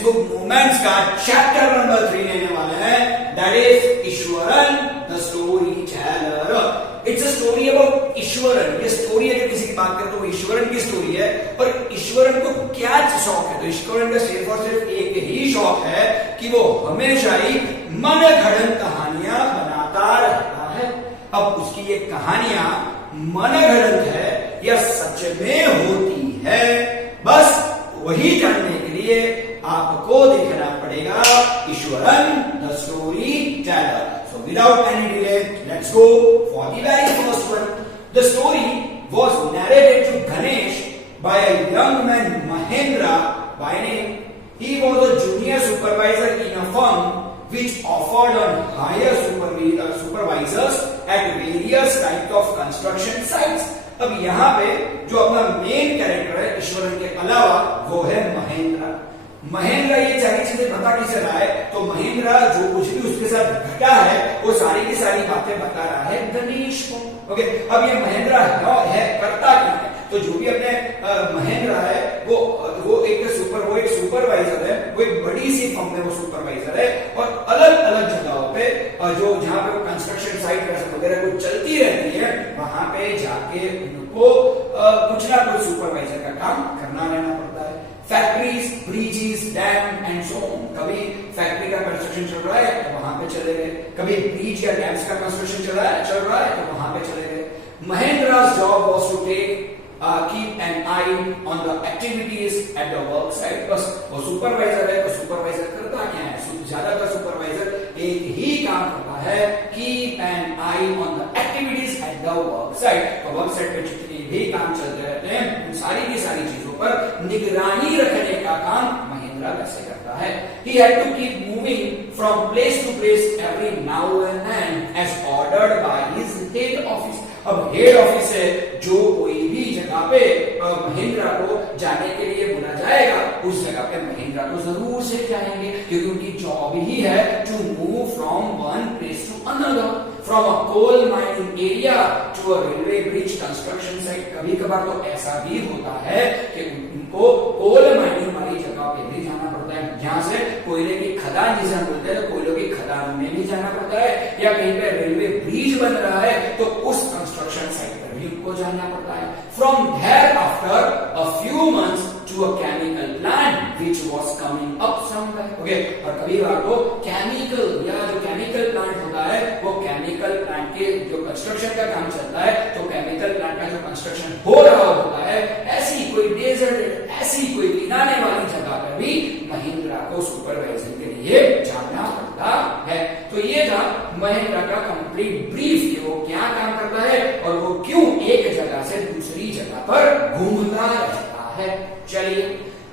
Text book movements का chapter number 3 लेने वाले हैं, that is Eswaran the story teller. It's a story about Eswaran. ये स्टोरी अगर किसी की बात करें तो वो ईश्वरन की स्टोरी है। और ईश्वरन को क्या शौक है? तो ईश्वरन का सिर्फ और सिर्फ एक ही शौक है कि वो हमेशा ही मनगढ़ंत कहानियां बनाता रहता है। अब उसकी ये कहानियां मनगढ़ंत है या सच में होती है, बस वही जानने के लिए आपको देखना पड़ेगा Eswaran the story teller. So without any delay, let's go for the very first one. The story was narrated to Ganesh by a young man Mahendra by name. He was a junior supervisor in a firm which offered on hire supervisors at various types of construction sites. अब यहाँ पे जो अपना main character है ईश्वरन के अलावा वो है महेंद्र। महेंद्र ये सारी चीजें बता किसे रहा है? तो महेंद्र जो कुछ भी उसके साथ घटा है वो सारी की सारी बातें बता रहा है गणेश को। ओके, अब ये महेंद्र है करता क्या है? तो जो भी अपने महेंद्र है वो एक सुपरवाइजर है, वो एक बड़ी सी फर्म में वो सुपरवाइजर है और अलग अलग जगहों पे जो जहां पे वो कंस्ट्रक्शन साइट वगैरह वो चलती रहती है वहां पे जाके उनको कुछ ना कुछ सुपरवाइजर का काम करना रहना पड़ता है। Factories, bridges, dam and so on. कभी फैक्ट्री का कंस्ट्रक्शन चल रहा है तो वहां पे चले गए, कभी ब्रिज या डैम्स का कंस्ट्रक्शन चल रहा है तो वहां पे चले गए। Mahendra's job was to keep an eye on the activities at the work site। बस वो सुपरवाइजर है तो सुपरवाइजर करता क्या है? ज्यादातर सुपरवाइजर एक ही काम करता है, keep an eye on the activities at the work site। तो वर्क साइट पे जितने भी काम चलते रहते हैं उन सारी की सारी चीजों पर निगरानी रखने का काम महेंद्र कैसे करता है। He had to keep moving from place to place every now and then as ordered by his head office। अब हेड ऑफिस से जो कोई भी जगह पे महेंद्र को जाने के लिए बोला जाएगा उस जगह पे महेंद्र को जरूर से जाएंगे, क्योंकि उनकी जॉब ही है to move from one place to another, from a coal mining area to a railway bridge construction site. कभी कभार तो ऐसा भी होता है कि उनको कोल माइनिंग वाली जगह पे भी जाना पड़ता है, जहां से कोयले की खदान जिसे हम बोलते हैं तो कोयलों की खदान में भी जाना पड़ता है, या कहीं पे रेलवे ब्रिज बन रहा है तो उस कंस्ट्रक्शन साइट पर भी उनको जाना पड़ता है। From there after a few months to a chemical plant which was coming up somewhere. Okay, और कभी बार को केमिकल या जो केमिकल प्लांट होता है वो केमिकल प्लांट के जो कंस्ट्रक्शन का काम चलता है तो केमिकल प्लांट का जो कंस्ट्रक्शन हो रहा होता है ऐसी कोई डेजर्ट, ऐसी कोई गिराने वाली जगह पर भी महेंद्र को सुपरवाइजिंग के लिए जाना पड़ता है। तो ये था महेंद्र का कंप्लीट ब्रीफ कि वो क्या काम करता है और वो क्यों एक जगह से दूसरी जगह पर घूमता रहता है। चलिए,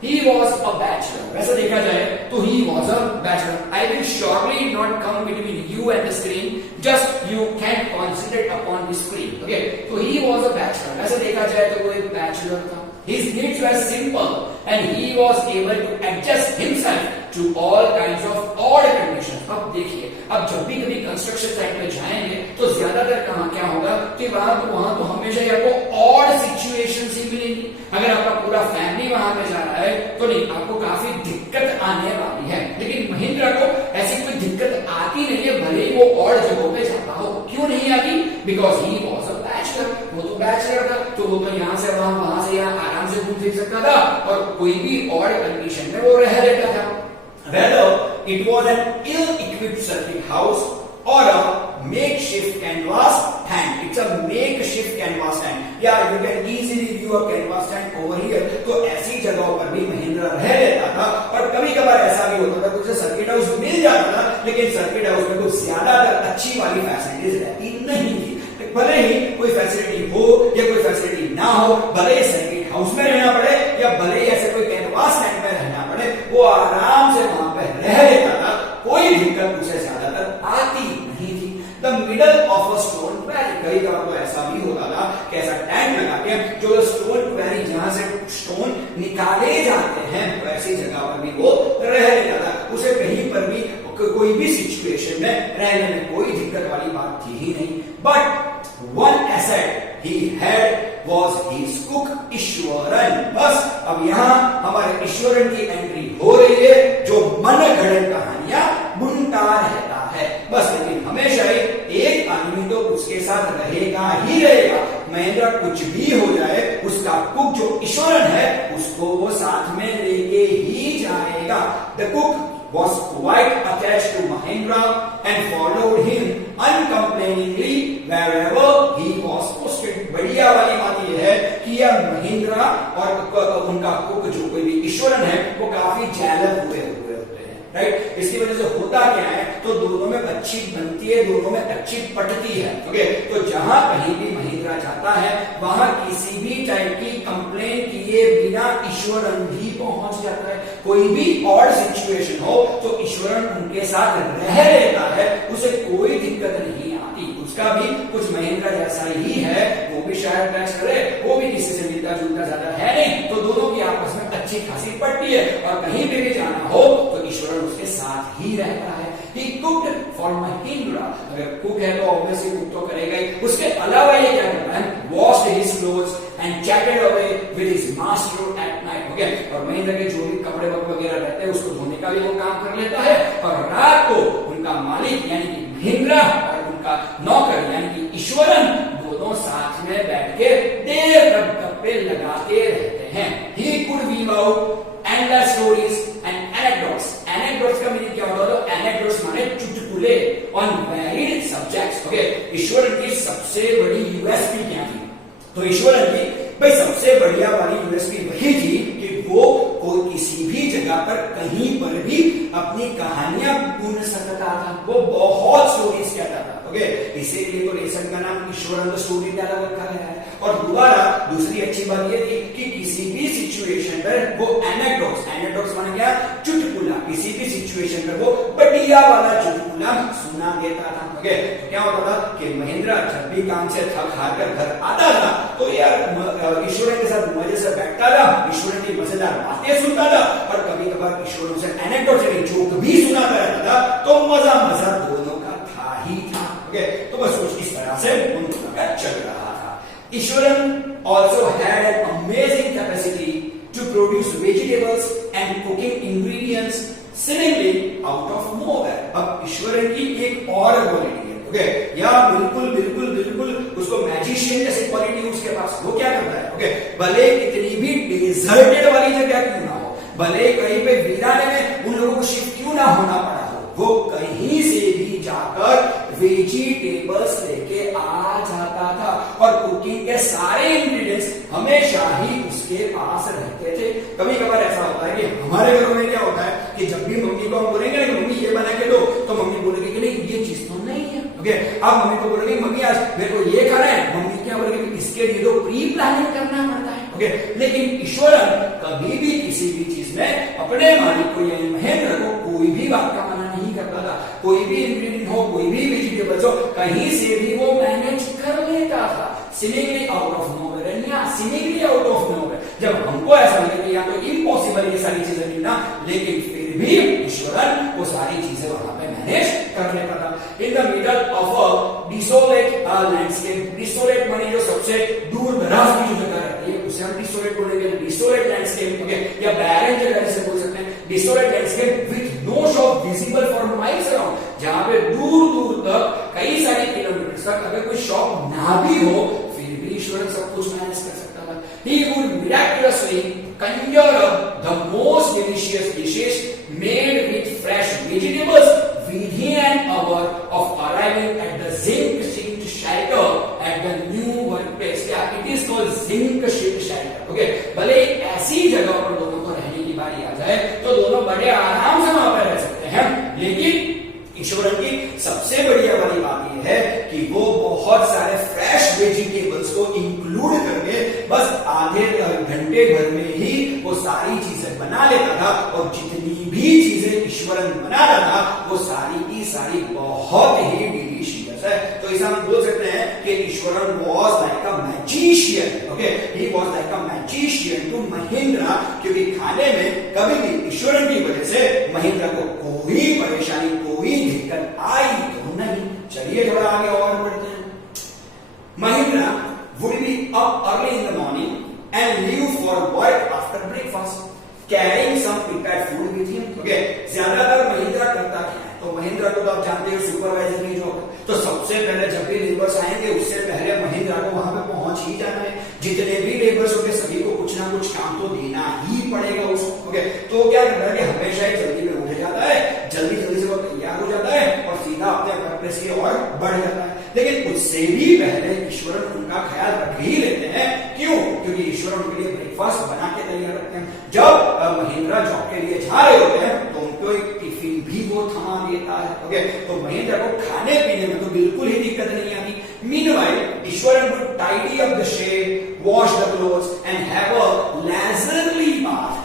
he was a bachelor। वैसे देखा जाए तो he was a bachelor। I will surely not come between you and the screen, just you can concentrate upon the screen। Okay, तो he was a bachelor। वैसे देखा जाए तो वो एक बैचलर था। His needs were simple and he was able to adjust himself to all kinds of odd conditions। अब देखिए, अब जब भी कभी कंस्ट्रक्शन साइट में जाएंगे तो ज्यादातर कहाँ क्या होगा कि वहां तो हमेशा आपको ऑड सिचुएशंस ही मिलेंगी। अगर आपका पूरा फैमिली वहां पे जा रहा है तो नहीं, आपको काफी दिक्कत आने वाली है, लेकिन महेंद्र को ऐसी कोई दिक्कत आती नहीं है, भले ही वो ऑड जगहों पे जाता हो। क्यों नहीं आती? Because he was a bachelor. वो तो बैचलर था तो वो तो यहाँ से वहां से यहाँ आराम से घूम फिर सकता था और कोई भी ऑड कंडीशन में वो रह लेता था। Whether it was an ill-equipped circuit house or a makeshift canvas tent। It's a makeshift canvas tent। Yeah, you can easily view a canvas tent over here। तो ऐसी जगहों पर भी महेंद्र रह लेता था और कभी कभार ऐसा भी होता था कि उसे सर्किट हाउस मिल जाता था, लेकिन सर्किट हाउस में कुछ ज्यादातर अच्छी वाली फैसिलिटीज रहती नहीं थी। भले ही कोई फैसिलिटी हो या कोई फैसिलिटी ना हो, भले ही सर्किट हाउस में रहना पड़े या भले ही ऐसे कोई कैनवास टेंट में रहना पड़े, वो आराम से वहां पर रह लेता था। कोई दिक्कत उसे ज्यादातर आती नहीं थी। The middle of a stone query. कई बार तो ऐसा भी होता था कि ऐसा टैंक लगा के जो स्टोन क्वेरी जहां से स्टोन निकाले जाते हैं वैसी जगह पर भी वो रह लेता था। उसे कहीं पर भी कोई भी सिचुएशन में रहने में कोई दिक्कत वाली बात थी ही नहीं। But one asset he had was his cook Eswaran. बस अब यहाँ हमारे ईश्वरन की एंट्री हो रही है देखा, the cook was quite attached to Mahendra and followed him uncomplainingly wherever he was posted. बढ़िया वाली बात यह है कि यह महेंद्रा और उनका कुक जो कोई भी ईश्वरन है वो काफी जेलस हुए होते हैं, राइट। इसकी वजह से होता क्या है, तो दोनों में अच्छी बनती है, दोनों में अच्छी पटती है, ओके। तो जहां कहीं भी महेंद्रा जाता है वहां किसी भी टाइप की कंप्लेन किए बिना ईश्वरन भी पहुंच जाता है। कोई भी और सिचुएशन हो तो ईश्वरन उनके साथ रह लेता है, उसे कोई दिक्कत नहीं आती। उसका भी कुछ महेंद्रा जैसा ही है, वो भी शायद मैच करे, वो भी किसी से मिलता जुलता ज्यादा है नहीं, तो दोनों की आपस में अच्छी खासी पड़ती है और कहीं पे भी जाना हो तो ईश्वरन उसके साथ ही रहता है। He cooked for Mahendra, अगर कुक है तो ऑब्वियसली कुक तो करेगा ही। उसके अलावा ये क्या करता है, washed his clothes and chatted away with his master at night, okay. और महेंद्र के जो भी कपड़े वगैरह रहते हैं उसको धोने का भी वो काम कर लेता है, और रात को उनका मालिक यानी कि महेंद्र और उनका नौकर यानी कि ईश्वरन दोनों साथ में बैठ के देर तक गप्पे लगाते रहते हैं। He could weave out endless stories and anecdotes. Anecdotes का मीनिंग क्या होता है, तो anecdotes माने चुटकुले on varied subjects, okay. Eswaran की सबसे बड़ी यूएसपी क्या थी, तो ईश्वरन की भाई सबसे बढ़िया वाली यूएसपी वही थी कि वो कोई किसी भी जगह पर कहीं पर भी अपनी कहानियां पूर्ण सकता था, वो बहुत स्टोरीज कहता था, ओके। इसीलिए तो लेसन का नाम ईश्वरन द स्टोरी टेलर रखा गया है। और दोबारा दूसरी अच्छी बात ये थी कि किसी भी सिचुएशन पर वो एनेक्डोट्स माने क्या, चुटकुला, किसी भी सिचुएशन पर वो बढ़िया वाला चुटकुला सुना देता था, ओके। तो क्या होता था कि महेंद्र जब भी काम से थक हार कर घर आता था तो यार ईश्वरन के साथ मजे से बैठता था, ईश्वरन की मजेदार बातें सुनता था, और कभी कभार ईश्वरन से एनेक्डोट से जोक भी सुनाता रहता था, तो मजा दोनों का था ही था, ओके। तो बस कुछ इस तरह से उन दोनों का चल रहा था। Eswaran also had an amazing capacity to produce vegetables and cooking ingredients seemingly out of nowhere. अब ईश्वरन की एक और क्वालिटी है, ओके, या बिल्कुल बिल्कुल बिल्कुल उसको मैजिशियन जैसी क्वालिटी उसके पास। वो क्या करता है, ओके, भले कितनी भी डेजर्टेड वाली जगह क्यों ना हो, भले कहीं पे वीराने में उन लोगों को शिफ्ट क्यों ना होना पड़ा हो, वो कहीं से भी जाकर वेजिटेबल्स लेके आ जाता था, और कुकिंग के सारे इंग्रेडिएंट्स हमेशा ही उसके पास रहते थे। कभी कभार ऐसा होता है कि हमारे घरों में क्या होता है कि जब भी मम्मी को हम बोलेंगे ना मम्मी ये बना के दो, तो मम्मी बोलेगी कि नहीं ये चीज तो नहीं है, ओके। अब मम्मी को बोलेंगे मम्मी आज मेरे को ये खाना है, मम्मी क्या बोलेगी इसके लिए तो प्री प्लानिंग करना पड़ता है, ओके। लेकिन ईश्वरन कभी भी किसी भी चीज में अपने मालिक को यानी महेंद्र को कोई भी बात का मना नहीं करता था। कोई भी इंग्रेडिएंट हो, कोई भी वेजिटेबल्स हो, कहीं से भी वो मैनेज कर लेता था, सीमिंगली आउट ऑफ नोवेयर, या सीमिंगली आउट ऑफ नोवेयर। जब हमको ऐसा लगे कि या तो इम्पॉसिबल ये सारी चीजें मिलना, लेकिन फिर भी ईश्वरन वो सारी चीजें वहां पे मैनेज कर लेता था। In the middle of a desolate landscape, desolate माने जो सबसे दूर दराज की जो जगह रहती है उसे हम डिसोलेट बोलेंगे, डिसोलेट लैंडस्केप, ओके, या बैरन जगह जिसे बोल सकते हैं, desolate landscape with no shop visible for miles around, जहां पे दूर दूर तक कई सारे किलोमीटर तक अगर कोई शॉप ना भी हो फिर भी ईश्वरन सब कुछ मैनेज कर सकता था। He would miraculously conjure up the most delicious dishes made with fresh vegetables within an hour of arriving at the zinc sheet shelter at the new workplace. Yeah, it is called zinc sheet shelter. Okay, भले ऐसी जगह पर दोनों को रहने की बारी आ जाए तो दोनों बड़े आराम से वहां पर रह सकते हैं, लेकिन ईश्वरन की सबसे बढ़िया वाली बात यह है कि वो बहुत सारे फ्रेश वेजिटेबल्स को इंक्लूड करके बस आधे घंटे भर में ही वो सारी चीजें बना लेता था, और जितनी भी चीजें ईश्वरन बनाता था वो सारी की सारी बहुत ही डिलीशियस है। तो इसे हम बोल सकते हैं कि Eswaran was like a magician, okay, he was like a magician to Mahendra, क्योंकि खाने में कभी भी ईश्वरन की वजह से महेंद्र को कोई परेशानी, कोई दिक्कत आई तो नहीं। चलिए थोड़ा आगे और बढ़ते हैं। Mahendra would be up early in the morning and leave for work after breakfast, carrying some prepared food with him. Okay, ज्यादातर महेंद्र करता क्या है, तो महेंद्र को तो आप जानते हो सुपरवाइजर की जॉब, तो सबसे पहले जब भी लेबर्स आएंगे उससे पहले महेंद्र को वहां पे पहुंच ही जाना है। जितने भी लेबर्स होंगे सभी को कुछ ना कुछ काम तो देना ही पड़ेगा उसको, ओके। तो क्या करता है कि हमेशा इससे भी पहले ईश्वरन उनका ख्याल रख ही लेते हैं। क्यों? क्योंकि ईश्वरन उनके लिए ब्रेकफास्ट बना के तैयार रखते हैं। जब महेंद्र जॉब के लिए जा रहे होते हैं तो उनको एक टिफिन भी वो थमा देता है। ओके, तो महेंद्र को खाने पीने में तो बिल्कुल ही दिक्कत नहीं आती। Meanwhile, Ishwaran would tidy up the shed, wash the clothes, and have a leisurely bath.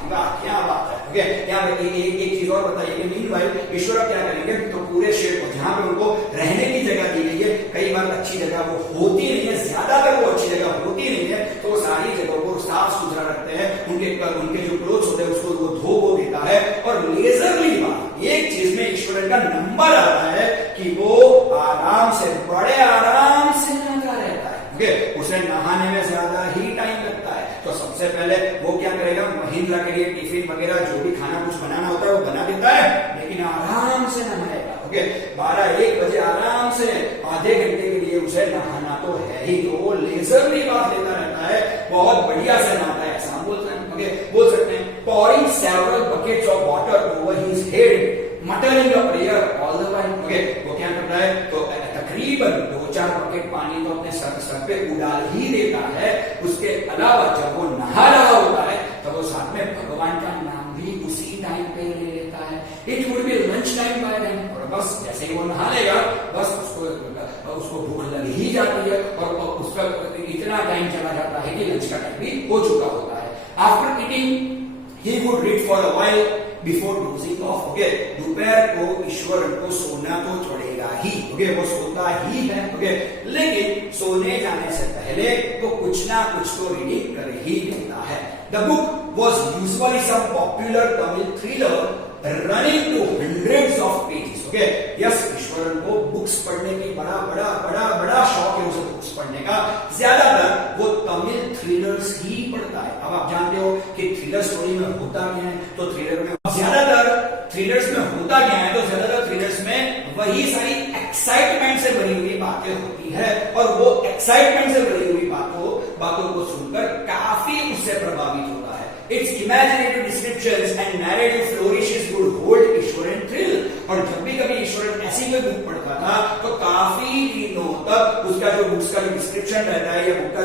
क्या बात है। ओके, यहाँ पे एक चीज और बताइए कि मीनवाइल ईश्वर क्या करेंगे, तो पूरे शेड को जहां पे उनको रहने की जगह दी गई है, कई बार अच्छी जगह वो होती नहीं है, ज्यादातर वो अच्छी जगह होती नहीं है, तो वो सारी जगह को साफ सुथरा रखते हैं। उनके जो क्लोथ्स होते हैं उसको वो धो देता है। और लेजरली बात, एक चीज में ईश्वरन का नंबर आता है कि वो आराम से, बड़े आराम से नहाता रहता है। ओके, उसे नहाने में ज्यादा ही टाइम लगता है। तो सबसे पहले वो क्या करेगा, महेंद्र के लिए टिफिन वगैरह जो भी खाना कुछ बनाना होता है वो बना देता है, लेकिन आराम से नहाएगा। ओके, 12-1 बजे आराम से आधे घंटे के लिए उसे नहाना तो है ही, तो वो लेजरली बात लेता रहता है, बहुत बढ़िया से नहाता है, ऐसा हम बोल सकते हैं। ओके, बोल सकते हैं pouring several buckets of water over his head, muttering a prayer all the while. Okay, वो क्या करता है, तो तकरीबन 2-4 बकेट पानी तो अपने सर पे उड़ाल ही देता है। उसके अलावा जब वो नहा रहा होता है तो वो साथ में भगवान का नाम भी उसी टाइम पे ले लेता है। It would be lunch time by then, और बस जैसे ही वो नहा लेगा बस उसको भूख लग ही जाती है और उसका इतना टाइम चला जाता है कि लंच का टाइम भी हो चुका होता है। After eating he would read for a while before dozing off. Okay, दोपहर को ईश्वरन को सोना तो पड़ेगा ही। ओके, वो सोता ही है। ओके, लेकिन सोने जाने से पहले वो कुछ ना कुछ तो रीडिंग कर ही लेता है। The book was usually some popular Tamil thriller running to hundreds of pages. Okay, yes, Eswaran को बुक्स पढ़ने की बड़ा शौक है उसे बुक्स पढ़ने का। ज्यादातर वो तमिल थ्रिलर्स ही पढ़ता है। अब आप जानते हो कि थ्रिलर स्टोरी में होता क्या है, तो थ्रिलर में ज्यादातर थ्रिलर्स में होता क्या है, तो ज्यादातर थ्रिलर्स में वही सारी एक्साइटमेंट से भरी हुई बातें होती है, और वो एक्साइटमेंट से भरी हुई बातों को सुनकर काफी उससे प्रभावित होता है। Its imaginative descriptions and narrative flourishes would hold Eswaran thrill. और जब भी कभी ईश्वरन ऐसी कोई बुक पढ़ता था तो काफी दिनों तक उसका जो बुक्स का जो डिस्क्रिप्शन रहता है या बुक का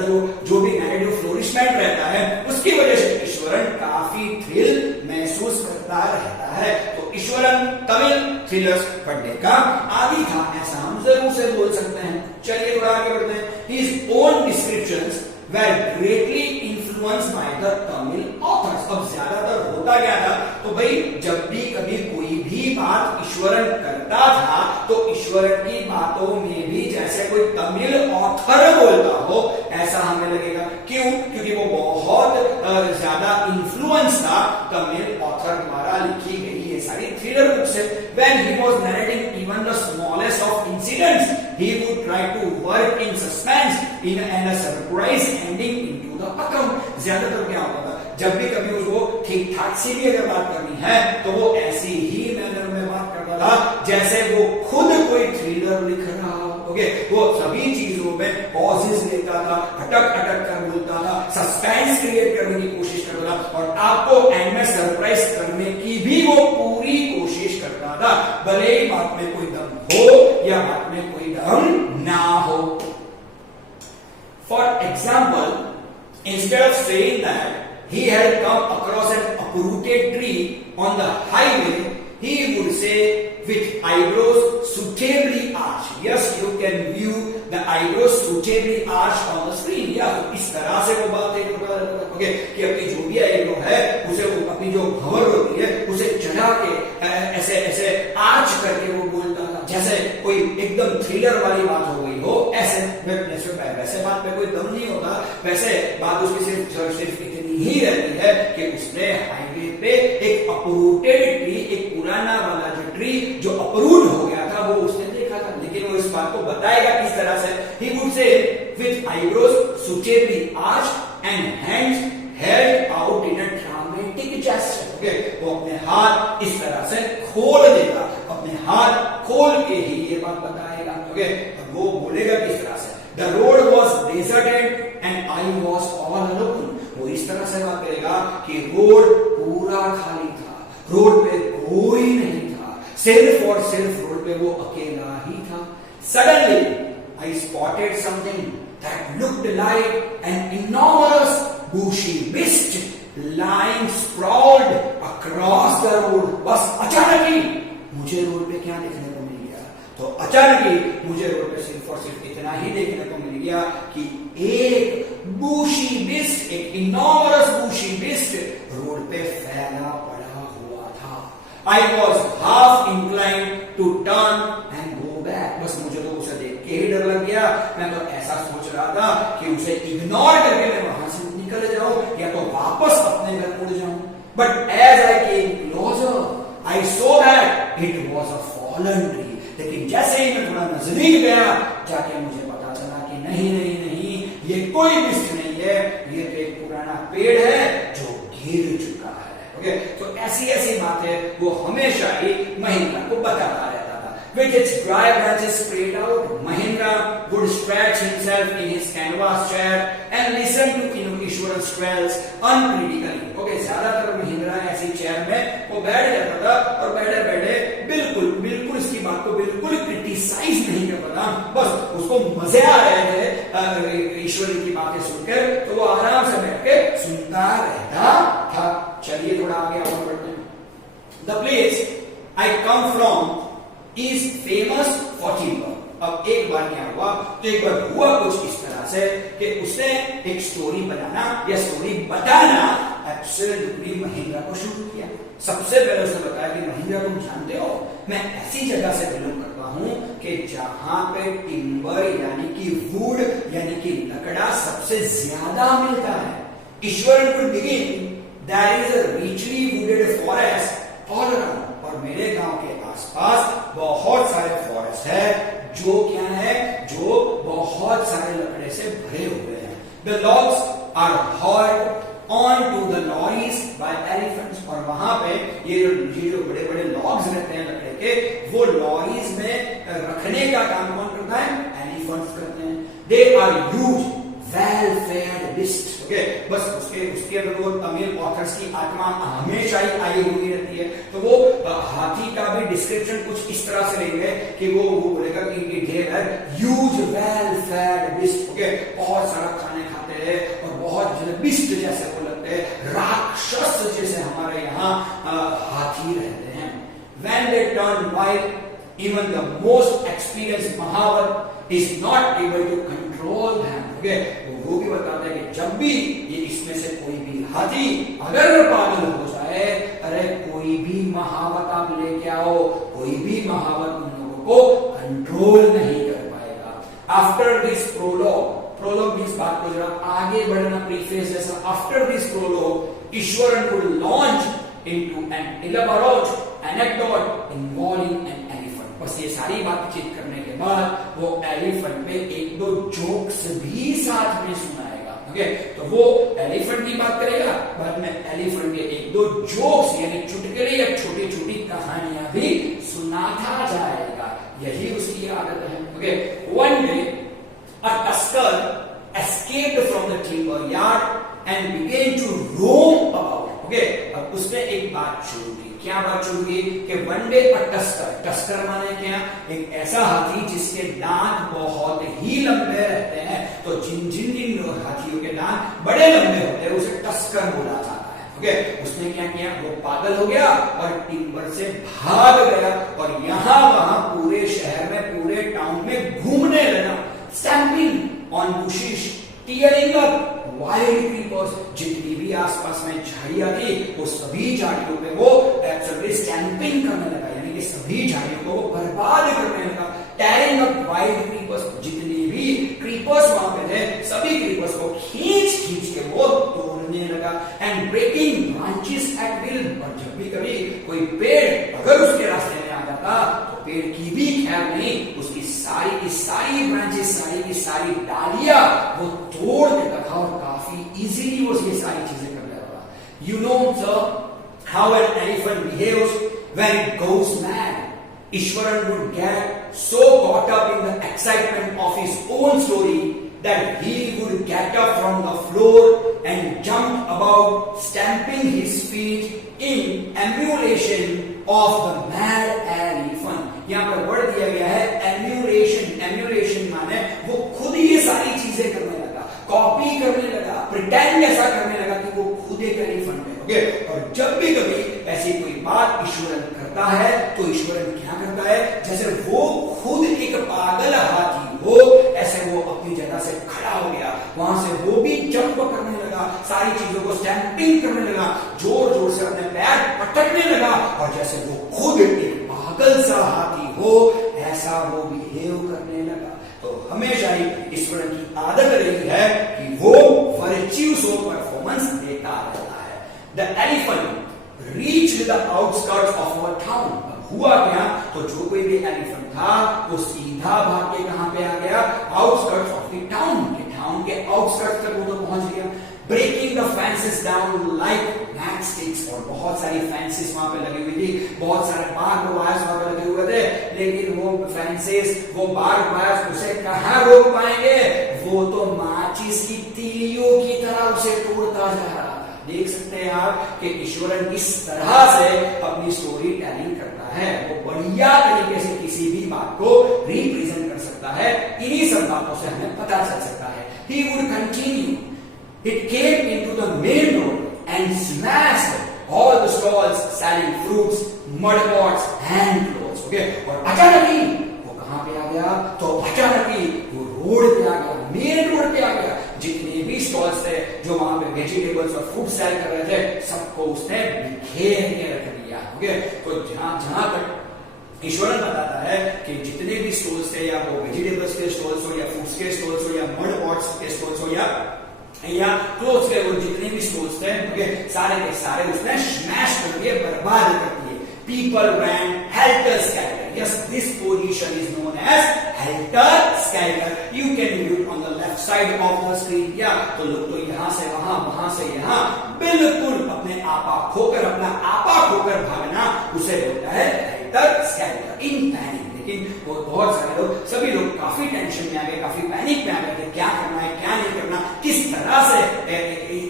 जो भी नैरेटिव फ्लोरिशमेंट रहता है, उसकी वजह से ईश्वरन काफी थ्रिल महसूस करता रहता है। तो ईश्वरन तमिल थ्रिलर्स पढ़ने का आदी था, ऐसा हम जरूर से बोल सकते हैं। चलिए थोड़ा आगे बढ़ते हैं। His own descriptions were greatly influenced by the Tamil authors. अब ज्यादातर होता क्या था, तो भाई जब भी कभी कोई भी बात ईश्वरन करता था तो ईश्वरन की बातों में भी जैसे कोई तमिल ऑथर बोलता हो ऐसा हमें लगेगा। क्यों? क्योंकि वो बहुत ज्यादा इन्फ्लुएंस था तमिल ऑथर द्वारा लिखी गई ये सारी थ्रिलर बुक्स है। When he was narrating even the smallest of incidents, he would try to work in suspense and a surprise ending into the account. ज्यादातर क्या होता था, जब भी कभी उसको ठीक ठाक से भी अगर बात करनी है तो वो ऐसी ही मैनर में बात करता था जैसे वो खुद कोई थ्रिलर लिख रहा हो। ओके, वो सभी चीजों में पॉजेस लेता था, अटक कर बोलता था, सस्पेंस क्रिएट करने की कोशिश करता था, और आपको एंड में सरप्राइज करने की भी वो पूरी कोशिश करता था, भले ही बात में कोई दम हो या बात में कोई दम ना हो। For example, instead of saying that he had come across an uprooted tree on the highway, he would say with eyebrows suitably arched. Yes, you can view the eyebrows suitably arched on the screen. या इस तरह से वो बात okay कि अपनी जो भी आईब्रो है उसे वो अपनी जो भंवर होती है उसे चढ़ा के ऐसे आर्च करके वो बोलता था जैसे कोई एकदम थ्रिलर वाली बात हो गई हो। ऐसे वैसे बात पे कोई दम नहीं होता, वैसे बात उसकी सिर्फ इतनी ही रहती है कि उसने हाईवे पे एक अपरूटेड ट्री, एक पुराना वाला जो ट्री जो अपरूट हो गया था वो उसने देखा था, लेकिन वो इस बात को बताएगा किस तरह से। He would say with eyebrows suitably arched and hands held out in a dramatic gesture. Okay, वो अपने हाथ इस तरह से खोल देगा, अपने हाथ खोल के ही ये बात बताएगा। Okay, वो बोलेगा किस तरह से, The road was deserted and I was all alone. वो इस तरह से बात करेगा कि रोड पूरा खाली था, रोड पे कोई नहीं था, सिर्फ और सिर्फ रोड पे वो अकेला ही था। Suddenly I spotted something that looked like an enormous bushy beast lying sprawled across the road. बस अचानक ही मुझे रोड पे क्या देखने को मिल गया? तो अचानक ही मुझे रोड पे सिर्फ और सिर्फ इतना ही देखने को मिल गया कि एक बूशी बिस्ट, एक इनॉमरस बूशी बिस्ट रोड पे फैला पड़ा हुआ था. I was half inclined to turn and go back. बस मुझे तो उसे देख के ही डर लग गया. मैं तो ऐसा सोच रहा था कि उसे इग्नोर करके मैं वहां से निकल जाऊं या तो वापस अपने घर मुड़ जाऊं. But as I came closer, I saw that it was a fallen tree. लेकिन जैसे ही मैं थोड़ा नजदीक गया जाके मुझे पता चला कि नहीं नहीं नहीं, ये कोई बिस्ट नहीं है, ये तो एक पुराना पेड़ है जो गिर चुका है. ओके, तो ऐसी ऐसी बातें वो हमेशा ही महिंद्रा को बताता रहता था. With its dry branches spread out, Mahindra would stretch himself in his canvas chair and listen to Ishwaran's spells uncritically. Okay, ज्यादातर महिंद्रा ऐसी चेयर में वो बैठ जाता था और बैठे बैठे बिल्कुल बिल्कुल इसकी बात को बिल्कुल क्रिटिसाइज नहीं करता था. बस उसको मजे आ रहे थे ईश्वरी की बातें सुनकर, तो वो आराम से बैठ के सुनता रहता था. चलिए थोड़ा आगे और बढ़ते हैं. The place I come from is famous for timber. अब एक बार क्या हुआ, तो एक बार हुआ कुछ इस तरह से कि उसने एक स्टोरी बनाना या स्टोरी बताना एब्सोल्युटली महिंद्रा को शुरू किया. सबसे पहले उसने बताया कि महिंद्रा तुम जानते हो मैं ऐसी जगह से बिलोंग करता हूं कि जहां पे टिम्बर यानी कि वुड यानी कि लकड़ा सबसे ज्यादा मिलता है. Eswaran could begin, there is a richly wooded forest all around. और मेरे गांव के आसपास बहुत सारे फॉरेस्ट है जो क्या है, जो बहुत सारे लकड़े से भरे हुए हैं. The logs are hauled onto the lorries by elephants. और वहां पे ये जो बड़े बड़े लॉग्स रहते हैं लकड़े के, वो लॉरीज में रखने का काम कौन करता है? एलिफेंट्स करते हैं. They are huge, well-fed beasts. Okay, बस उसके अंदर वो तमिल ऑथर्स की आत्मा हमेशा ही आई हुई रहती है. तो वो हाथी का भी डिस्क्रिप्शन कुछ इस तरह से लेंगे कि वो बोलेगा कि इट है huge well fed beast. Okay, बहुत सारा खाने खाते हैं और बहुत बिस्ट जैसे वो लगते हैं, राक्षस जैसे हमारे यहाँ हाथी रहते हैं. When they turn wild, even the most experienced Mahavat is not able to control them. Okay, वो भी बताते हैं कि जब भी ये इसमें से कोई भी हाथी अगर पागल हो जाए, अरे कोई भी महावत आप लेके आओ, कोई भी महावत उन लोगों को कंट्रोल नहीं कर पाएगा. आफ्टर दिस प्रोलॉग मींस बात को जरा आगे बढ़ना, प्रीफेस जैसा. After this prologue Eswaran would launch into an elaborate anecdote involving an elephant. बस ये सारी बातचीत करने के बाद वो एलिफेंट पे एक दो जोक्स भी साथ में सुनाएगा. ओके, तो वो एलिफेंट की बात करेगा, बाद में एलिफेंट के एक दो जोक्स यानी चुटकुले या छोटी छोटी कहानियां भी सुनाता जाएगा. यही उसकी आदत है. Okay, one day a tusker escaped from the timber yard and began to roam about. Okay, अब उसने एक बात शुरू की. क्या बात शुरू की कि वन डे अ टस्कर माने क्या? एक ऐसा हाथी जिसके दांत बहुत ही लंबे रहते हैं. तो जिन हाथियों के दांत बड़े लंबे होते हैं उसे टस्कर बोला जाता है. ओके, उसने क्या किया, वो पागल हो गया और टिम्बर से भाग गया और यहां वहां पूरे शहर में, पूरे टाउन में घूमने लगा. Stamping on bushes, tearing up wild creepers. जितनी भी आसपास में झाड़ियां थी वो सभी झाड़ियों पे वो एब्सोल्युटली स्टैम्पिंग करने लगा, यानी कि सभी झाड़ियों को वो बर्बाद करने लगा. टेयरिंग अप वाइल्ड क्रीपर्स, जितनी भी क्रीपर्स वहां पे थे सभी क्रीपर्स को खींच खींच के वो तोड़ने लगा. And breaking branches at will. और जब भी कभी कोई पेड़ अगर उसके रास्ते में आ जाता तो पेड़ की भी खैर नहीं, उसकी सारी की सारी ब्रांचेस, सारी की सारी डालियां वो तोड़ देता था और काफी इजीली वो ये सारी चीजें कर लेता था. You know sir how an elephant behaves when it goes mad. Ishwaran would get so caught up in the excitement of his own story that he would get up from the floor and jump about, stamping his feet in emulation of the mad elephant. यहाँ पर word दिया गया है emulation. Emulation माने है तो ईश्वरन क्या करता है, जैसे वो खुद एक पागल हाथी हो ऐसे वो अपनी जगह से खड़ा हो गया, वहां से वो भी जंप करने लगा, सारी चीजों को स्टैंपिंग करने लगा, जोर जोर से अपने पैर पटकने लगा, और जैसे वो खुद एक पागल सा हाथी हो ऐसा वो बिहेव करने लगा। तो हमेशा ही ईश्वरन की आदत रही है कि वो वर्च्यूज और परफॉर्मेंस देता रहता है। The elephant reached the outskirts of a town. हुआ क्या, तो जो कोई भी एलिफेंट था वो सीधा भाग के कहां पे आ गया, आउटस्कर्ट्स ऑफ द टाउन के आउटस्कर्ट्स तक वो तो पहुंच गया। Breaking the fences down like matchsticks, और बहुत सारी फेंसेस वहां पे लगी हुई थी, बहुत सारे बार्ब वायर्स वहां पे लगे हुए थे, लेकिन वो फेंसेस, वो बार्ब वायर्स उसे कहां रोक पाएंगे, वो तो माचिस की तीलियों की तरह उसे तोड़ता जा रहा था। देख सकते हैं आप कि ईश्वरन किस तरह से अपनी स्टोरी टेलिंग करता है, वो बढ़िया तरीके से किसी भी बात को रिप्रेजेंट कर सकता है। इन्हीं सब बातों से हमें पता चल सकता है। He would continue. It came into the main road and smashed all the stalls selling fruits, mud pots and clothes. Okay? और अचानक ही वो कहां पे आ गया, तो अचानक ही वो रोड पे आ गया, मेन रोड पे आ गया। जितने भी स्टॉल्स थे जो वहां पे वेजिटेबल्स और फूड सेल कर रहे थे, सबको उसने बिखेर के रख दिया। ओके, तो जहां तक ईश्वरन बताता है कि जितने भी स्टॉल्स थे, या वो वेजिटेबल्स के स्टॉल्स हो, या फूड्स के स्टॉल्स हो, या मड पॉट्स के स्टॉल्स हो, या क्लोथ्स के, वो जितने भी स्टॉल्स थे, ओके, सारे के सारे उसने स्मैश कर दिए, बर्बाद कर दिए। People ran helter-skelter. Yes, this position is known as helter-skelter. You can view it on the left side of the screen. Yeah, तो लोग तो यहाँ से वहां, वहां से यहाँ, बिल्कुल अपने आपा खोकर, अपना आपा खोकर भागना, उसे बोलता है helter-skelter, in panic. लेकिन वो बहुत सारे लोग, सभी लोग काफी टेंशन में आ गए, काफी पैनिक में आ गए कि क्या करना है, क्या नहीं करना, किस तरह से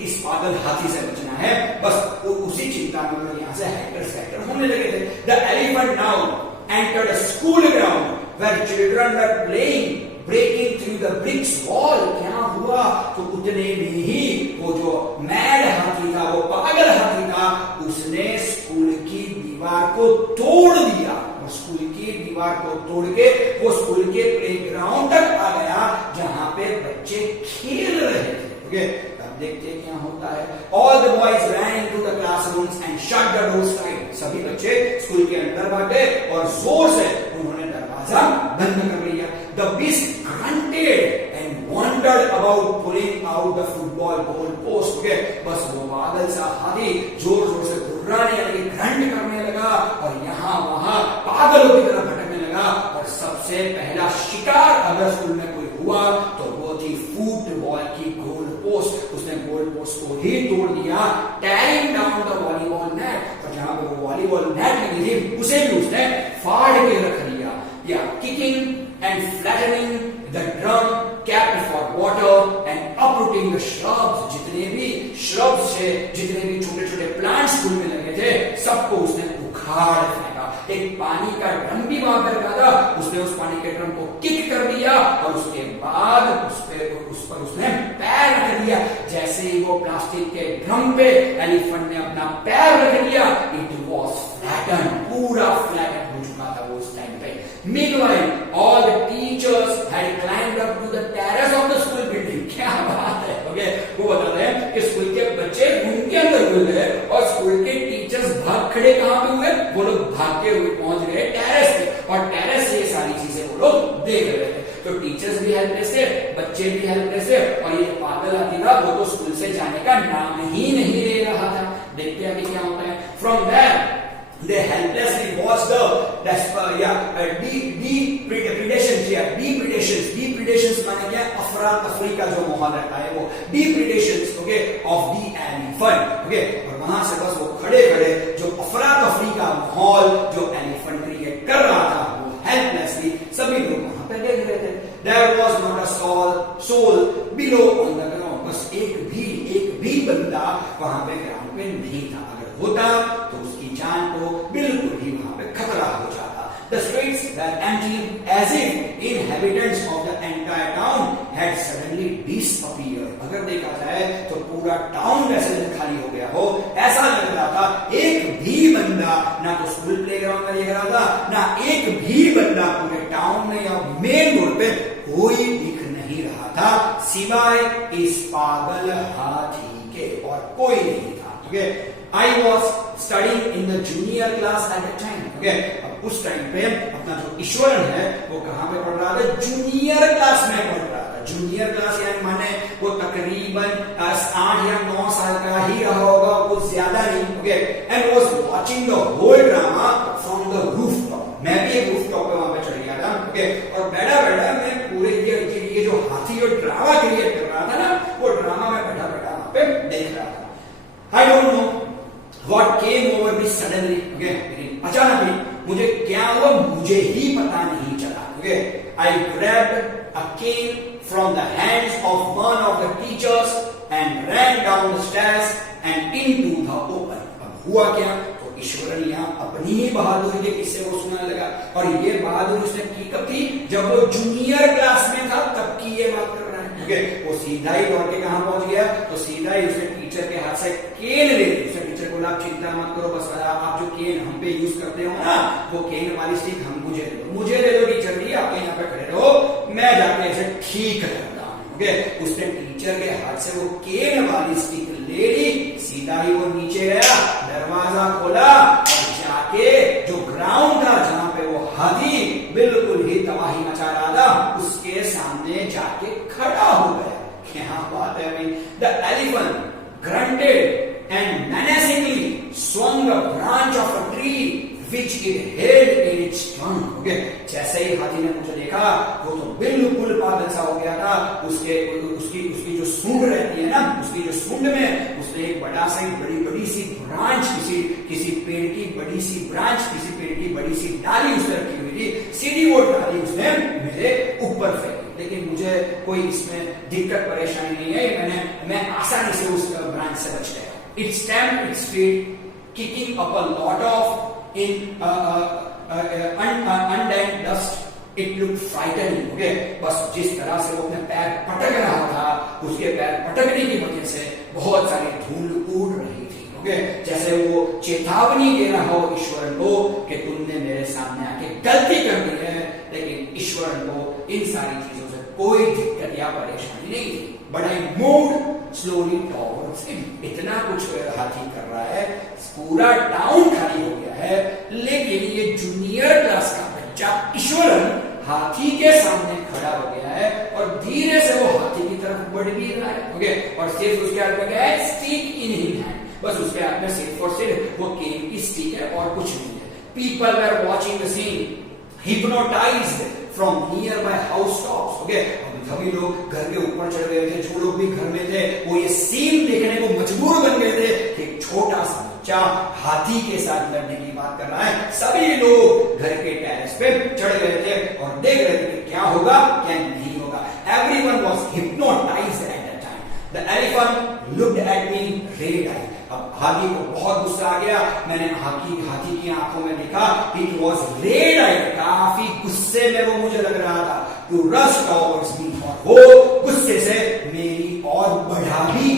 इस पागल हाथी से बचना है। बस उसी चिंता में लोग यहाँ से हेल्टर-स्केल्टर होने लगे थे। The elephant now entered a school ground where children were playing, breaking through the bricks wall. क्या हुआ, तो उतने में ही वो जो मैड हाथी था, वो पागल हाथी था, उसने स्कूल की दीवार को तोड़ दिया, और स्कूल की दीवार को तोड़ के वो स्कूल के प्लेग्राउंड तक आ गया जहां पे बच्चे खेल रहे थे। ओके, अब देखते हैं क्या होता है। All the boys ran into the classrooms and shut the doors tight. सभी बच्चे स्कूल के अंदर भागे और जोर से उन्होंने दरवाजा बंद कर लिया। The beast grunted and wandered about pulling out the football goal post. Okay, बस वो पागल सा हाथी जोर जोर से गुर्राने लगे, ग्रंट करने लगा, और यहाँ वहां पागलों की तरह भटकने लगा। और सबसे पहला शिकार अगर स्कूल में कोई हुआ तो वो थी फुटबॉल की गोल पोस्ट। उसने गोल पोस्ट को ही तोड़ दिया, tearing down the volleyball net, और जहां पे वो वॉलीबॉल नेट लगी थी उसे भी उसने फाड़ के रख दिया। या kicking and flattening the drum capped for water and uprooting the shrubs. जितने भी श्रब्स थे, जितने भी छोटे छोटे प्लांट्स स्कूल में लगे थे, सबको उसने उखाड़ फेंका। एक पानी का ड्रम भी वहां पर रखा था, उसने उस पानी के ड्रम को किक कर दिया, और उसके बाद उस पर उसने पैर रख दिया। जैसे ही वो प्लास्टिक के ड्रम पे एलिफेंट ने अपना पैर रख दिया, इट वॉज फ्लैटन, पूरा फ्लैटन हो चुका था वो उस टाइम पे। Meanwhile, all the teachers had climbed up to the terrace of the school building. क्या बात है, ओके, वो बताते हैं कि स्कूल के बच्चे उनके अंदर घुस गए, और स्कूल के टीचर्स भाग खड़े कहां पे हुए, वो लोग भाग के पहुंच गए टेरेस पे, और टेरेस से ये सारी चीजें वो लोग देख रहे थे। तो टीचर्स भी हेल्पलेस थे, बच्चे भी हेल्पलेस थे, और ये पागल हाथी था वो तो स्कूल से जाने का नाम ही नहीं ले रहा था। देखते हैं कि क्या होता है। From there they helplessly watched the depredations माने क्या, अफरा तफरी का जो माहौल रहता है, वो depredations, okay, of the elephant, okay, और वहां से बस वो खड़े खड़े जो अफरा तफरी का माहौल जो एलिफेंट क्रिएट कर रहा था, वो हेल्पलेसली सभी लोग वहां पे देख रहे थे। There was not a soul below on the ground. बस एक भी बंदा वहां पे ग्राउंड पे नहीं था। अगर होता तो उसकी जान को बिल्कुल ही वहां पे खतरा हो जाता। The streets were empty, as if inhabitants of the entire town had suddenly disappeared. अगर देखा जाए तो पूरा टाउन वैसे खाली हो गया हो, ऐसा लग रहा था। एक भी बंदा ना तो स्कूल प्लेग्राउंड में दिख रहा था, ना एक भी बंदा पूरे टाउन में या मेन रोड पे कोई दिख नहीं रहा था, सिवाय इस पागल हाथी के, और कोई नहीं था। Okay, I was studying in the junior class at the time. Okay, अब उस टाइम पे अपना जो ईश्वरन है वो कहाँ पे पढ़ रहा था? जूनियर क्लास में पढ़ रहा था। जूनियर क्लास यानी माने वो तकरीबन 8 या 9 साल का ही रहा होगा, कुछ ज्यादा नहीं। Okay, and was watching the whole drama from the rooftop. मैं भी एक रूफटॉप पे वहां पे चढ़ गया था। ओके, और बैठा बैठा मैं पूरे ये जो हाथी जो ड्रामा क्रिएट कर रहा था ना, वो ड्रामा में बैठा बैठा वहां पे देख रहा था। I don't know what came over me suddenly. Okay, अचानक ही मुझे क्या हुआ मुझे ही पता नहीं चला। Okay, I grabbed a cane from the hands of one of the teachers and ran down the stairs and into the open. अब हुआ क्या? तो ईश्वरन यहाँ अपनी ही बहादुरी के किस्से को सुनाने लगा, और ये बहादुरी उसने की कब थी? जब वो जूनियर क्लास में था, तब की ये बात कर रहा है। Okay, वो सीधा ही दौड़ के कहां पहुंच गया? तो सीधा ही उसने टीचर के हाथ से केन ले ली। उसने टीचर को बोला आप चिंता मत करो, बस आप जो केन हम पे यूज करते हो ना, वो केन वाली स्टिक हम मुझे दे दो टीचर जी, आप यहाँ पे खड़े रहो, मैं जाके ऐसे ठीक करता हूँ। ओके, उसने टीचर के हाथ से वो केन वाली स्टिक ले ली, सीधा ही वो नीचे गया, दरवाजा खोला और जाके जो ग्राउंड था जहां पे वो हाथी बिल्कुल ही तबाही मचा रहा था, उसके सामने जाके खड़ा हो गया। क्या बात है भाई। The elephant grunted and menacingly swung a branch of a tree which it held in its trunk. Okay, जैसे ही हाथी ने मुझे देखा वो तो बिल्कुल पागल सा हो गया था। उसकी जो सूंड रहती है ना, उसकी जो सूंड में उसने एक बड़ा सा बड़ी सी ब्रांच, किसी पेड़ की बड़ी सी ब्रांच, किसी पेड़ की बड़ी सी डाली उसने रखी हुई थी, सीधी वो डाली उसने मेरे ऊपर फेंकी। लेकिन मुझे कोई इसमें दिक्कत परेशानी नहीं है, मैं आसानी से उस ब्रांच से बच गया। It stamped its feet, kicking up a lot of undying dust. It looked frightening. Okay, बस जिस तरह से वो अपने पैर पटक रहा था, उसके पैर पटकने की वजह से बहुत सारी धूल उड़ रही थी। ओके, जैसे वो चेतावनी दे रहा हो ईश्वरन को कि तुमने मेरे सामने आके गलती कर दी है। लेकिन ईश्वरन को इन सारी चीजों से कोई दिक्कत या परेशानी नहीं थी। But I moved slowly towards him. इतना कुछ हाथी कर रहा है, पूरा टाउन खाली हो गया है, लेकिन ये जूनियर क्लास का बच्चा ईश्वरन हाथी के सामने खड़ा हो गया है और धीरे से वो हाथी की तरफ बढ़ भी रहा है। ओके, और सिर्फ उसके हाथ में क्या है? Stick in his hand. बस उसके हाथ में सिर्फ और सिर्फ वो केन की स्टिक है और कुछ नहीं है। People were watching the scene, hypnotized from nearby housetops. Okay, सभी लोग घर के ऊपर चढ़ गए थे, जो लोग भी घर में थे वो ये सीन देखने को मजबूर बन गए थे कि एक छोटा सा बच्चा हाथी के साथ लड़ने की बात कर रहा है। सभी लोग घर के टेरेस पे चढ़ गए थे और देख रहे थे कि क्या होगा क्या नहीं होगा। Everyone was hypnotized at that time. The elephant looked at me red-eyed. अब हाथी को बहुत गुस्सा आ गया। मैंने हाथी की आंखों में देखा, it was red-eyed, काफी गुस्से में वो मुझे लग रहा था। To rush towards me, और वो गुस्से से मेरी ओर बढ़ा भी।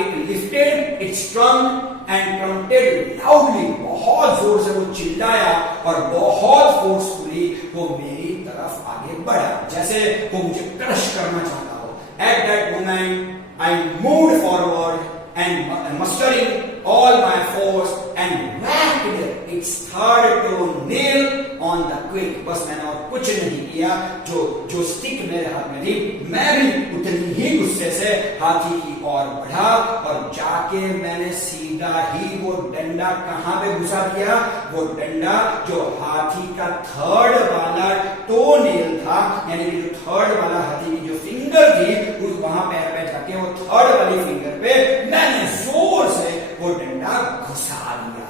It lifted its trunk and trumpeted loudly, बहुत जोर से वो चिल्लाया और बहुत फोर्सफुली वो मेरी तरफ आगे बढ़ा, जैसे वो मुझे क्रश करना चाहता हो। At that moment, I moved forward and mustering all my force and whacked its third toenail on the quick. बस मैंने और कुछ नहीं किया, जो स्टिक मेरे हाथ में थी, मैं भी उतनी ही गुस्से से हाथी की ओर बढ़ा और जाके मैंने सीधा ही वो डंडा कहां पे घुसा दिया? वो डंडा जो हाथी का थर्ड वाला टोनेल था, यानी कि जो थर्ड वाला हाथी की जो फिंगर थी, उस वहां पे जाके वो थर्ड वाली फिंगर पे मैंने जोर से वो डंडा घुसा दिया।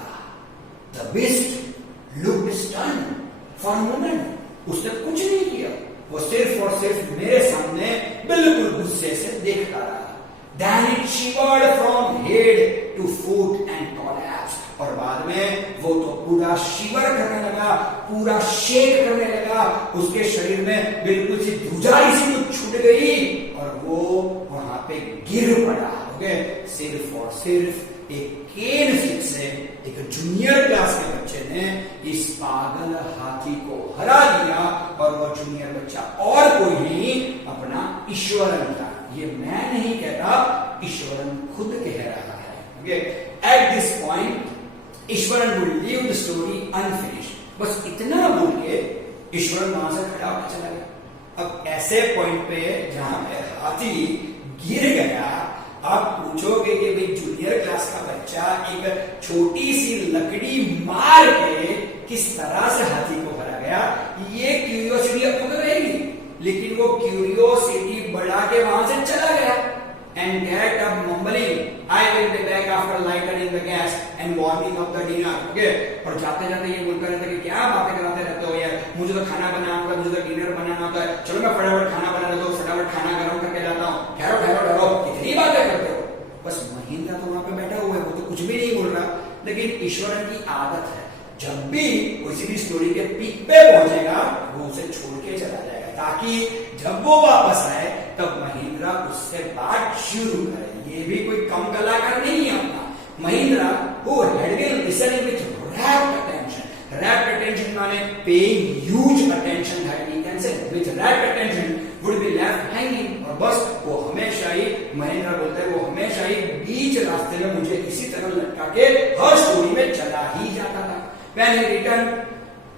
The beast looked stunned for a moment. उसने कुछ नहीं किया, वो सिर्फ और सिर्फ मेरे सामने बिल्कुल गुस्से से देखता रहा। Then it shivered from head to foot and collapsed. और बाद में वो तो पूरा शिवर करने लगा पूरा शेक करने लगा, उसके शरीर में बिल्कुल सी धुजारी सी कुछ छूट गई और वो वहां पे गिर पड़ा। ओके, सिर्फ और सिर्फ एक केन स्टिक से एक जूनियर क्लास के बच्चे ने इस पागल हाथी को हरा दिया और वो जूनियर बच्चा और कोई नहीं, अपना ईश्वरन था। ये मैं नहीं कहता, ईश्वरन खुद कह रहा है। Okay, at this point Eswaran would leave the story unfinished. बस इतना बोल के ईश्वरन वहां से खड़ा होकर चला गया। अब ऐसे पॉइंट पे जहां पे हाथी गिर गया, आप पूछोगे कि भाई जूनियर क्लास का बच्चा एक छोटी सी लकड़ी मार के किस तरह से हाथी को हरा गया, ये क्यूरियोसिटी आपको रहेगी। लेकिन वो क्यूरियोसिटी बढ़ा के वहां से चला गया and get up mumbling, I will be back after lightening the gas and warming up the dinner. Okay? और जाते जाते ये बोलता रहता कि क्या बातें कराते रहते हो यार, मुझे तो खाना बनाना होता है, मुझे तो डिनर बनाना होता है, चलो मैं फटाफट खाना बना लेता हूँ, फटाफट खाना गर्म करके जाता हूँ। ठहरो ठहरो ठहरो, कितनी बातें करते हो। बस महेंद्र तो वहां पे बैठा हुआ है, वो तो कुछ भी नहीं बोल रहा। लेकिन ईश्वरन की आदत है, जब भी किसी भी स्टोरी के पीक पे पहुंचेगा वो उसे छोड़ के चला जाएगा, ताकि जब वो वापस आए तब महेंद्र उससे बात शुरू करे। ये भी कोई कम कलाकार नहीं है अपना। Mahendra who had been listening with rapt attention. Rapt attention माने paying huge attention that we can say. With rapt attention would be left hanging. और बस वो हमेशा ही, महेंद्र बोलते हैं, वो हमेशा ही बीच रास्ते में मुझे इसी तरह लटका के हर स्टोरी में चला ही जाता था। When he returned,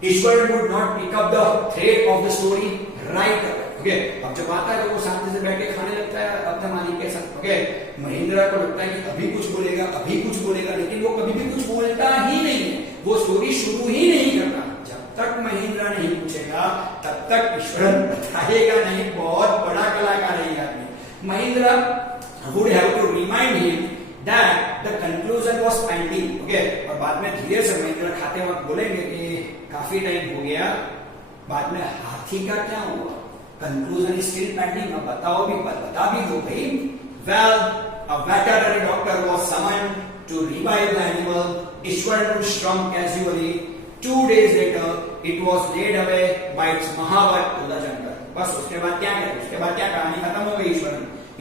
Ishwaran would not pick up the thread of the story right away. Okay, अब जब आता है तो वो शांति से बैठ के खाने लगता है अपने मालिक के साथ। ओके, महेंद्र को लगता है कि अभी कुछ बोलेगा, अभी कुछ बोलेगा, लेकिन वो कभी भी कुछ बोलता ही नहीं है। वो स्टोरी शुरू ही नहीं करता। जब तक महेंद्र नहीं पूछेगा तब तक ईश्वरन बताएगा नहीं। बहुत बड़ा कलाकार है ये आदमी। Mahendra would have to remind him that the conclusion was pending. Okay, और बाद में धीरे से महेंद्र खाते वक्त बोलेंगे कि काफी टाइम हो गया, बाद में हाथी का क्या हुआ, conclusion is still pending। अब बताओ भी, बता भी दो भाई। Well, a veterinary doctor was summoned to revive the animal. Ishwaran would shrunk casually. 2 days later, it was laid away by its Mahavat to the jungle. बस उसके बाद क्या करें, उसके बाद क्या, कहानी खत्म हो गई।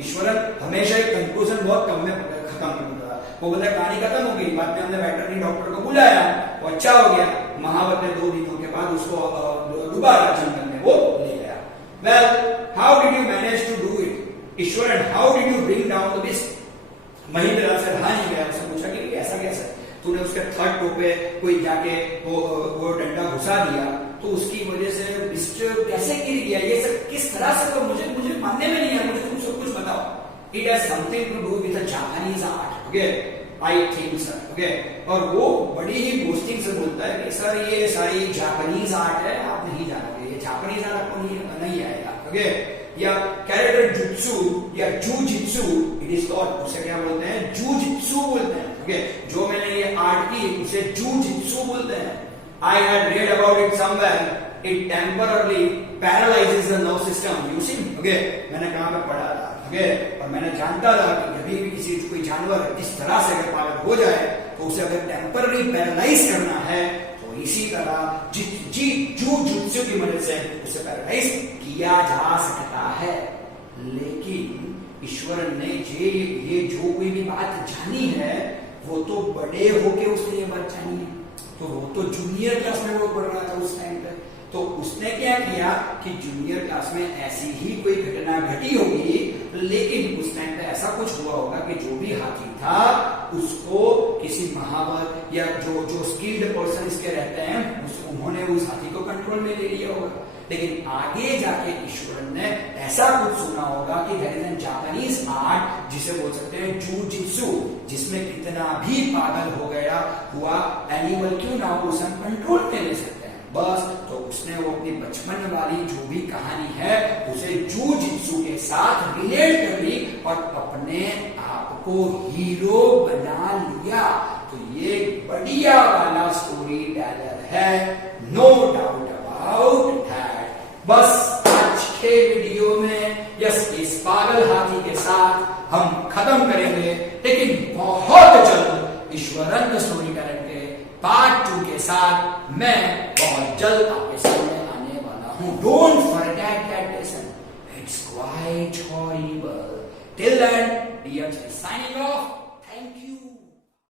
ईश्वरन हमेशा एक कंक्लूजन बहुत कम में खत्म करता था। वो बोला कहानी खत्म हो गई, बाद में हमने वेटरनरी डॉक्टर को बुलाया, वो अच्छा हो गया। महावत ने 2 दिनों के बाद उसको दोबारा जंगल में वो ले गया। Well, how did you manage to do it? Ishwaran, how did you bring down the beast? Mahendra से रहा नहीं गया, उसने पूछा कि ऐसा कैसा, तूने उसके थर्ड टो पे कोई जाके वो डंडा घुसा दिया तो उसकी वजह से बिस्ट कैसे गिर गया, ये सब किस तरह से, तो मुझे मानने में नहीं है, मुझे तुम सब कुछ बताओ। It has something to do with a Japanese art. Okay, I think sir. Okay, और वो बड़ी ही बोस्टिंग से बोलता है कि सर ये सारी जापानीज आर्ट है, आप नहीं जानोगे, ये जापानीज आर्ट आपको नहीं आएगा। ओके, या कैरेक्टर जुत्सु या जूजित्सु, इट इज कॉल्ड, उसे क्या बोलते हैं, जूजित्सु बोलते हैं। ओके, जो मैंने ये आर्ट की उसे जूजित्सु बोलते हैं। I had read about it somewhere. It temporarily paralyzes the nerve system. You see? Okay, मैंने कहाँ पे पढ़ा था। ओके, और मैंने जानता था कि कभी भी किसी कोई जानवर इस तरह से अगर पागल हो जाए तो उसे अगर टेम्पररी पैरालाइज करना है तो इसी तरह जुत्सु की मदद से उसे पैरालाइज किया जा सकता है। लेकिन ईश्वरन ने ये जो कोई भी बात जानी है वो तो बड़े होके उसने ये बात जानी है, तो वो तो जूनियर क्लास में वो पढ़ रहा था उस टाइम पे। तो उसने क्या किया कि जूनियर क्लास में ऐसी ही कोई घटना घटी होगी, लेकिन उस टाइम पे ऐसा कुछ हुआ होगा कि जो भी हाथी था उसको किसी महावत या जो स्किल्ड पर्सन इसके रहते हैं उन्होंने उस हाथी को कंट्रोल में ले लिया होगा। लेकिन आगे जाके ईश्वरन ने ऐसा कुछ सुना होगा कि there is an Japanese art जिसे बोल सकते हैं जूजित्सु, जिसमें कितना भी पागल हो गया हुआ एनिमल क्यों ना हो उसे कंट्रोल में ले सकते हैं। बस तो उसने वो अपनी बचपन वाली जो भी कहानी है उसे जूजित्सु के साथ रिलेट कर ली और अपने आप को हीरो बना लिया। तो ये बढ़िया वाला स्टोरी टेलर है, नो डाउट अबाउट दैट। बस आज के वीडियो में इस पागल हाथी के साथ हम खत्म करेंगे, लेकिन बहुत जल्द ईश्वरन स्टोरी टेलर के पार्ट 2 के साथ मैं बहुत जल्द